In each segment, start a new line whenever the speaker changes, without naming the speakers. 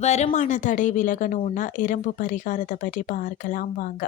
வருமான தடை விலகணும்னா இரும்பு பரிகாரத்தை பற்றி பார்க்கலாம் வாங்க.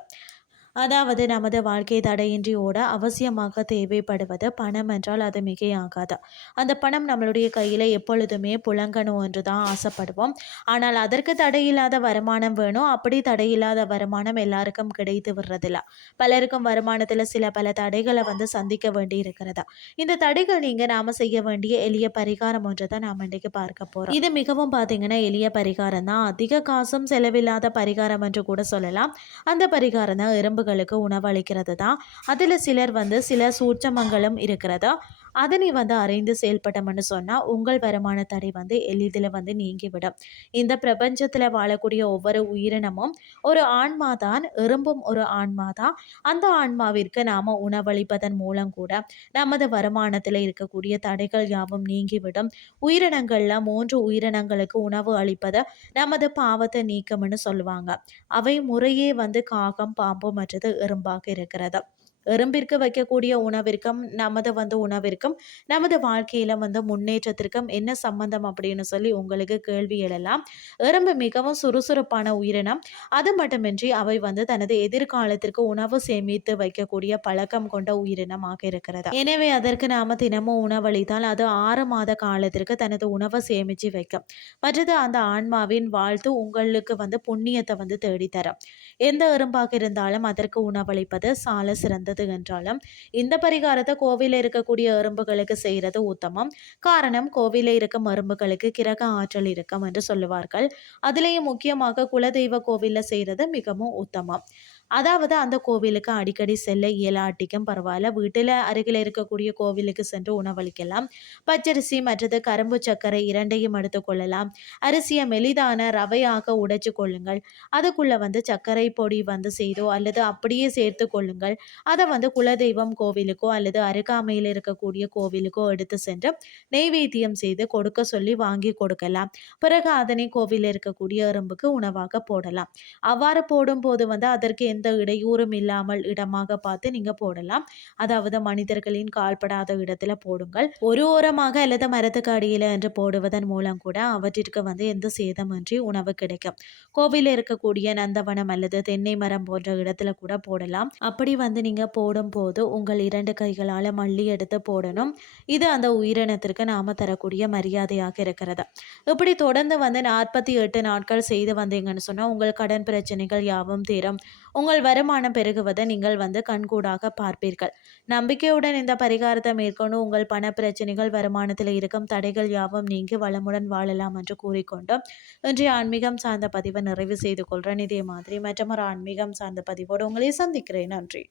அதாவது நமது வாழ்க்கை தடையின்றி ஓட அவசியமாக தேவைப்படுவது பணம் என்றால் அது மிகையாகாது. அந்த பணம் நம்மளுடைய கையில் எப்பொழுதுமே புழங்கணும் என்று தான் ஆசைப்படுவோம். ஆனால் அதற்கு தடையில்லாத வருமானம் வேணும். அப்படி தடையில்லாத வருமானம் எல்லாருக்கும் கிடைத்து விடுறதில்ல. பலருக்கும் வருமானத்தில் சில பல தடைகளை வந்து சந்திக்க வேண்டி இருக்கிறதா. இந்த தடைகள் நீங்கள் நாம் செய்ய வேண்டிய எளிய பரிகாரம் ஒன்று தான் நாம் இன்றைக்கு பார்க்க போகிறோம் இது மிகவும் பார்த்தீங்கன்னா எளிய பரிகாரம் தான். அதிக காசும் செலவில்லாத பரிகாரம் என்று கூட சொல்லலாம். அந்த பரிகாரம் தான் எறும்பு உணவு உணவளிக்கிறது தான் அதில் சிலர் வந்து சில சூட்சமங்களும் இருக்கிறது? அதனை வந்து அறிந்து செயல்பட்டோம்னு சொன்னால் உங்கள் வருமான தடை வந்து எளிதில் வந்து நீங்கிவிடும். இந்த பிரபஞ்சத்தில் வாழக்கூடிய ஒவ்வொரு உயிரினமும் ஒரு ஆன்மா தான் எறும்பும் ஒரு ஆன்மா தான் அந்த ஆன்மாவிற்கு நாம் உணவளிப்பதன் மூலம் கூட நமது வருமானத்தில் இருக்கக்கூடிய தடைகள் யாவும் நீங்கிவிடும். உயிரினங்களில் மூன்று உயிரினங்களுக்கு உணவு அளிப்பதை நமது பாவத்தை நீக்கம்னு சொல்லுவாங்க. அவை முறையே வந்து காகம் பாம்பு மற்றது எறும்பாக இருக்கிறது. எறும்பிற்கு வைக்கக்கூடிய உணவிற்கும் நமது வந்து உணவிற்கும் நமது வாழ்க்கையில் வந்து முன்னேற்றத்திற்கும் என்ன சம்பந்தம் அப்படின்னு சொல்லி உங்களுக்கு கேள்வி எழலாம். எறும்பு மிகவும் சுறுசுறுப்பான உயிரினம். அது மட்டுமின்றி அவை வந்து தனது எதிர்காலத்திற்கு உணவு சேமித்து வைக்கக்கூடிய பழக்கம் கொண்ட உயிரினமாக இருக்கிறது. எனவே அதற்கு நாம தினமும் உணவளித்தால் அது ஆறு மாத காலத்திற்கு தனது உணவை சேமித்து வைக்கும். மற்றது அந்த ஆன்மாவின் வாழ்த்து உங்களுக்கு வந்து புண்ணியத்தை வந்து தேடித்தரும். எந்த எறும்பாக இருந்தாலும் அதற்கு உணவளிப்பது சால சிறந்த இருந்தது என்றாலும் இந்த பரிகாரத்தை கோவிலில் இருக்கக்கூடிய எறும்புகளுக்கு செய்கிறது உத்தமம். காரணம் கோவிலில் இருக்கும் எறும்புகளுக்கு கிரக ஆற்றல் இருக்கும் என்று சொல்லுவார்கள். அதுலேயும் முக்கியமாக குலதெய்வ கோவிலில் செய்கிறது மிகவும் உத்தமம். அதாவது அந்த கோவிலுக்கு அடிக்கடி செல்ல இயலாட்டிக்கும் பரவாயில்ல. வீட்டில் அருகில் இருக்கக்கூடிய கோவிலுக்கு சென்று உணவளிக்கலாம். பச்சரிசி மற்றது கரும்பு சர்க்கரை இரண்டையும் எடுத்துக்கொள்ளலாம் அரிசியை மெலிதான ரவையாக உடைச்சு கொள்ளுங்கள். அதுக்குள்ளே வந்து சர்க்கரை பொடி வந்து செய்தோ அல்லது அப்படியே சேர்த்து கொள்ளுங்கள். அதை வந்து குலதெய்வம் கோவிலுக்கோ அல்லது அருகாமையில் இருக்கக்கூடிய கோவிலுக்கோ எடுத்து சென்று நெய்வேத்தியம் செய்து கொடுக்க சொல்லி வாங்கி கொடுக்கலாம். பிறகு அதனை கோவிலில் இருக்கக்கூடிய எறும்புக்கு உணவாக போடலாம். அவ்வாறு போடும்போது வந்து அதற்கு எந்த எந்த இடையூறும் இல்லாமல் இடமாக பார்த்து நீங்கள் போடலாம். அதாவது மனிதர்களின் கால்படாத இடத்துல போடுங்கள். ஒரு ஓரமாக அல்லது மரத்துக்கு அடியில் என்று போடுவதன் மூலம் கூட அவற்றிற்கு வந்து எந்த சேதமின்றி உணவு கிடைக்கும். கோவிலில் இருக்கக்கூடிய நந்தவனம் அல்லது தென்னை மரம் போன்ற இடத்துல கூட போடலாம். அப்படி வந்து நீங்கள் போடும்போது உங்கள் இரண்டு கைகளால் மல்லி எடுத்து போடணும். இது அந்த உயிரினத்திற்கு நாம தரக்கூடிய மரியாதையாக இருக்கிறது. இப்படி தொடர்ந்து வந்து நாற்பத்தி எட்டு நாட்கள் செய்து வந்தீங்கன்னு சொன்னால் உங்கள் கடன் பிரச்சனைகள் யாவும் தீரும். உங்கள் வருமானம் பெருகுவதை நீங்கள் வந்து கண்கூடாக பார்ப்பீர்கள். நம்பிக்கையுடன் இந்த பரிகாரத்தை மேற்கொண்டு உங்கள் பண பிரச்சனைகள் வருமானத்தில் இருக்கும் தடைகள் யாவும் நீங்கி வளமுடன் வாழலாம் என்று கூறிக்கொண்டும் இன்றைய ஆன்மீகம் சார்ந்த பதிவை நிறைவு செய்து கொள்கிறேன் இதே மாதிரி மற்றொரு ஆன்மீகம் சார்ந்த பதிவோடு உங்களை சந்திக்கிறேன். நன்றி.